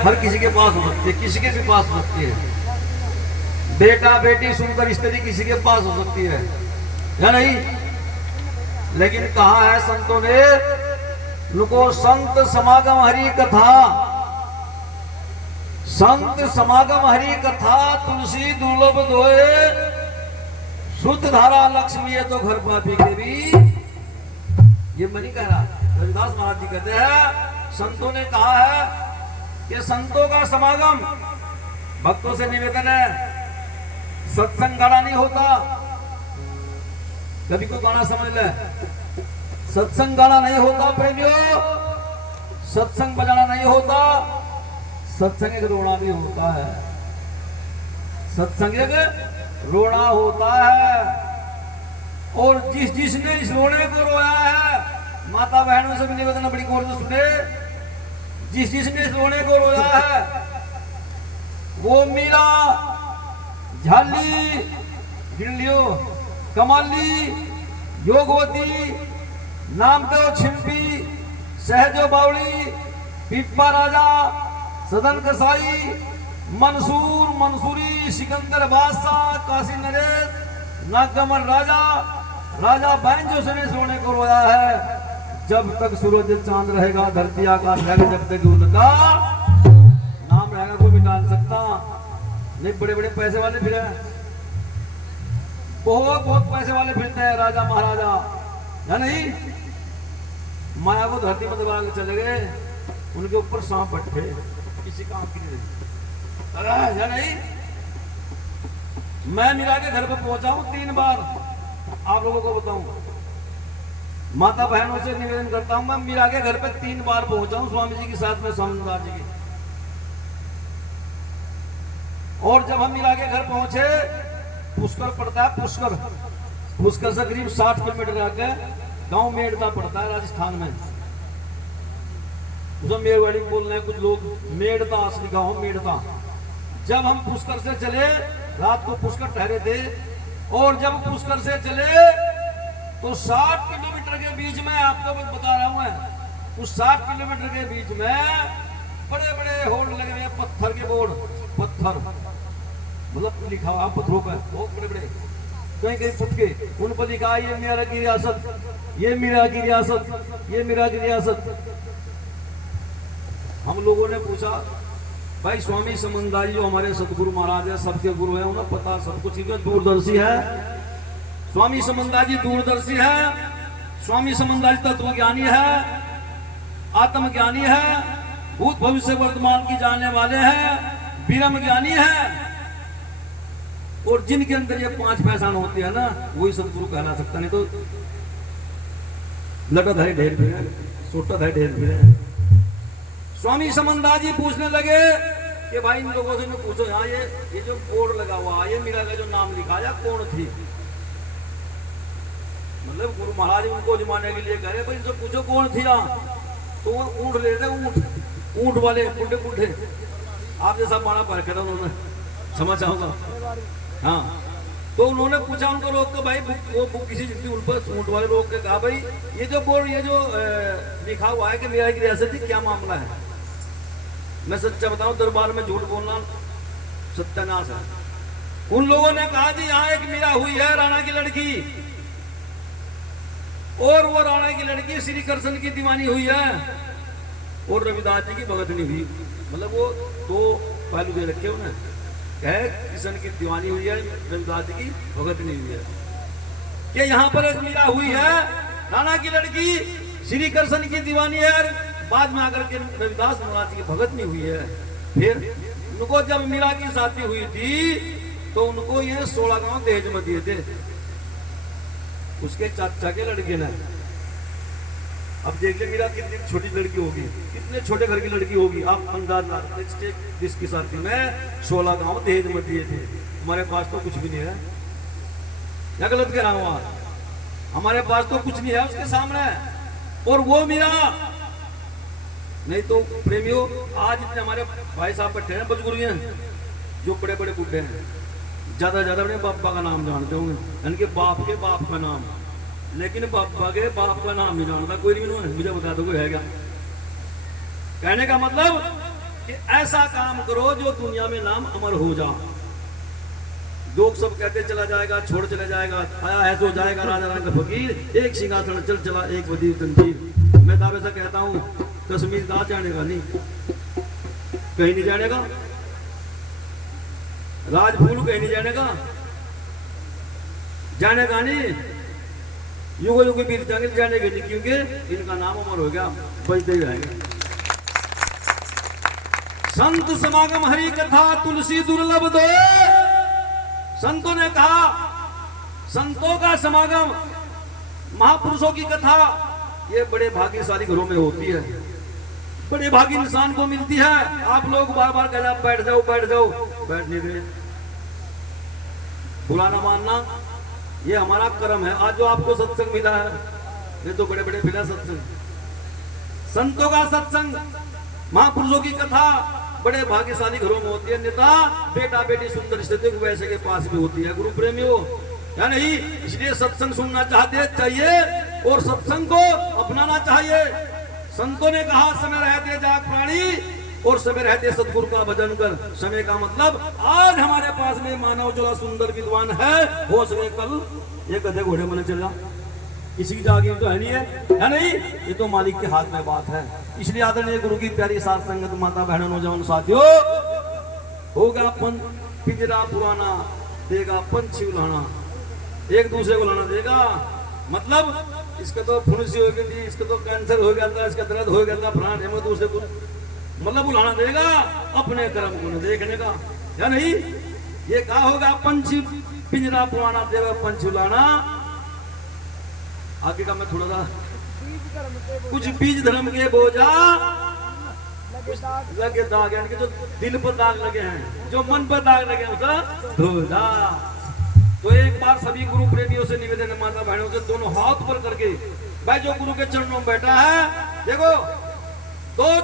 हर किसी के पास हो सकती है, किसी के भी पास हो सकती है। बेटा बेटी सुनकर स्त्री किसी के पास हो सकती है या नहीं? लेकिन कहा है संतों ने, उनको संत समागम हरि कथा, संत समागम हरि कथा, तुलसी दुर्लभ दोए, शुद्ध धारा लक्ष्मी है तो घर पापी के भी। ये मैं नहीं कह रहा, रविदास महाराज जी कहते हैं, संतों ने कहा है कि संतों का समागम, भक्तों से निवेदन है, सत्संग गाना नहीं होता। कभी कोई गाना समझ ले, सत्संग गाना नहीं होता प्रेमियों, सत्संग बजाना नहीं होता, सत्संग एक रोना भी होता है, सत्संग एक रोना होता है। और जिसने इस रोने को रोया है, माता बहनों से भी निवेदन बड़ी गौर से सुने, जिसने इस रोने को रोया है वो मीरा, झाली, गिन लियो, कमाली, योगवती, नामदेव छिंपी, सहजो बावली, पिप्पा राजा, सदन कसाई, मंसूर, मंसूरी, सिकंदर बादशाह, काशी नरेश, नागमन राजा, राजा बैंजो से ने सोने को रोया है। जब तक सूरज चांद रहेगा, धरती आकाश रहेगा, जब तक उनका नाम रहेगा कोई भी जान सकता नहीं। बड़े बड़े पैसे वाले फिर बहुत बहुत पैसे वाले फिरते हैं, राजा महाराजा या नहीं? माया को धरती पर दबा के चले गए, उनके ऊपर सांप बैठे, किसी काम की नहीं या नहीं? मैं मीरा के घर पर पहुंचा हूं 3 बार, आप लोगों को बताऊं, माता बहनों से निवेदन करता हूं, मैं मीरा के घर पे 3 बार पहुंचा हूं स्वामी जी के साथ में, स्वामीनाथ जी के। और जब हम मीरा के घर पहुंचे, पुष्कर पड़ता है, पुष्कर, पुष्कर से करीब 60 किलोमीटर आगे गांव मेड़ता पड़ता है राजस्थान में। उसमें मेरवाड़ी बोल रहे हैं कुछ लोग, मेड़ता असली गांव मेड़ता। जब हम पुष्कर से चले, रात को पुष्कर ठहरे थे, और जब पुष्कर से चले तो 60 किलोमीटर के बीच में, आपको बता रहा हूं मैं, उस 60 किलोमीटर के बीच में बड़े बड़े होर्ड लगे हुए, पत्थर के बोर्ड, पत्थर मतलब लिखा हुआ पत्थरों पर, बहुत बड़े बड़े, कहीं कहीं फुट के, उन पर लिखा ये मीरा की रियासत, ये मीरा की रियासत, ये मीरा की रियासत। हम लोगों ने पूछा, भाई स्वामी समंदाजी जो हमारे सतगुरु महाराज है, सबके गुरु है, उन्हें पता सब कुछ, दूरदर्शी है स्वामी समंदाजी, दूरदर्शी है स्वामी समंदाजी, तत्वज्ञानी है, आत्मज्ञानी है, भूत भविष्य वर्तमान की जानने वाले हैं, ब्रह्म ज्ञानी है। और जिनके अंदर ये 5 पहचान होती है ना, वही सतगुरु कहला सकता, नहीं तो लटाधारी ढेर फिर है, सोटाधारी ढेर फिर है। स्वामी समंदाजी पूछने लगे कि भाई इन लोगों से पूछो, यहाँ ये जो बोर्ड लगा हुआ, ये मीरा का जो नाम लिखा है कौन थी? मतलब गुरु महाराज उनको जमाने के लिए कह रहे, भाई इनसे पूछो कौन थी यहाँ? तो वो ऊँट ले रहे, ऊँट, ऊँट वाले बुढ़े बुढ़े, आप जैसा माना पर कर उन्होंने, समझ चाहूंगा। हाँ, तो उन्होंने पूछा उनको रोक के, भाई वो किसी जितनी उन पर ऊँट वाले रोक के कहा, भाई ये जो बोर्ड, ये जो लिखा हुआ है कि मीरा की रियासत थी, क्या मामला है? मैं सच्चा बताऊं, दरबार में झूठ बोलना सत्यानाश है। उन लोगों ने कहा जी यहाँ एक मीरा हुई है, राणा की लड़की, और वो राणा की लड़की श्री कृष्ण की दीवानी हुई है, और रविदास जी की भगत नहीं हुई। मतलब वो 2 पहलू दे रखे उन्हें, कहे कृष्ण की दीवानी हुई है, रविदास जी की भगत नहीं हुई है। कि यहाँ पर एक मीरा हुई है, राणा की लड़की, श्री कृष्ण की दीवानी है, बाद में आकर के रविदास महाराज की भगत नहीं हुई है। फिर उनको जब मीरा की शादी हुई थी तो उनको ये 16 गांव दहेज में दिए थे, उसके चाचा के लड़के ने। अब देख ले मीरा कितनी छोटी लड़की होगी, कितने छोटे घर की लड़की होगी, आप अंदाज ला सकते। जिसकी शादी में 16 गांव दहेज में दिए थे। हमारे पास तो कुछ भी नहीं है, क्या गलत कह रहा हूं? हमारे पास तो कुछ नहीं है उसके सामने। और वो मीरा नहीं तो प्रेमियों, आज इतने हमारे भाई साहब बैठे हैं बुजुर्ग हैं, जो बड़े बड़े बुढ़े हैं, ज्यादा ज्यादा अपने बापा का नाम जानते होंगे, यानी कि बाप के बाप का नाम, लेकिन पापा के बाप का नाम नहीं जानता कोई नहीं। मुझे बता दो कोई है क्या? कहने का मतलब कि ऐसा काम करो जो दुनिया में नाम अमर हो जा। लोग सब कहते चला जाएगा, छोड़ चला जाएगा, आया है तो जाएगा राजा रंग फकीर, एक सिंहासन चल चला एक वजीर तंजीर। मैं दावे से कहता हूँ कश्मीर कहाँ जानेगा, नहीं कहीं नहीं जानेगा, राजफूल कहीं नहीं जानेगा, जानेगा नहीं, युग युग बीत जाएंगे जानेंगे नहीं, क्योंकि इनका नाम अमर हो गया, बजते ही रहेंगे। संत समागम हरि कथा तुलसी दुर्लभ दो। संतों ने कहा संतों का समागम, महापुरुषों की कथा ये बड़े भाग्यशाली घरों में होती है, बड़े भागी इंसान को मिलती है। आप लोग बार बार कहना बैठ जाओ बैठ जाओ, बैठ नहीं रहे, बुलाना मानना ये हमारा कर्म है। आज जो आपको सत्संग मिला है ये तो बड़े बड़े बिना सत्संग, संतों का सत्संग, महापुरुषों की कथा बड़े भाग्यशाली घरों में होती है। नेता बेटा बेटी सुंदर स्थिति वैसे के पास भी होती है। गुरु प्रेमियों या नहीं, इसलिए सत्संग सुनना चाहते चाहिए और सत्संग को अपनाना चाहिए। संतों ने कहा समय रहते जाग प्राणी और समय रहते सतगुरु का भजन कर। समय का मतलब आज हमारे पास में मानव जो सुंदर विद्वान है, हो सके कल ये गधे घोड़े बने चला, किसी की जागीर तो है नहीं है, या नहीं, ये तो मालिक के हाथ में बात है। इसलिए आदरणीय गुरु की प्यारी साथ संगत माता बहनों नौजवान साथियों, होगा पिंजरा पुराना देगा पंछी उलाना, एक दूसरे को लाना देगा। मतलब इसका तो फुंसी हो गई थी, इसका तो कैंसर हो गया था, इसका दर्द हो गया था, फलाना है, दूसरे को मतलब बुलाना देगा, अपने कर्म को देखने का, या नहीं। ये कहा होगा पंछी पिंजरा पुराना देगा पंछी उलाना। आगे का मैं थोड़ा सा कुछ बीज धर्म के बोझा लगे दाग, यानी कि जो दिल पर दाग लगे हैं, जो मन पर दाग लगे हैं उसे धो जा। तो एक बार सभी गुरु प्रेमियों से निवेदन है, माता बहनों से, दोनों हाथ पर करके भाई जो गुरु के चरणों में बैठा है, देखो दो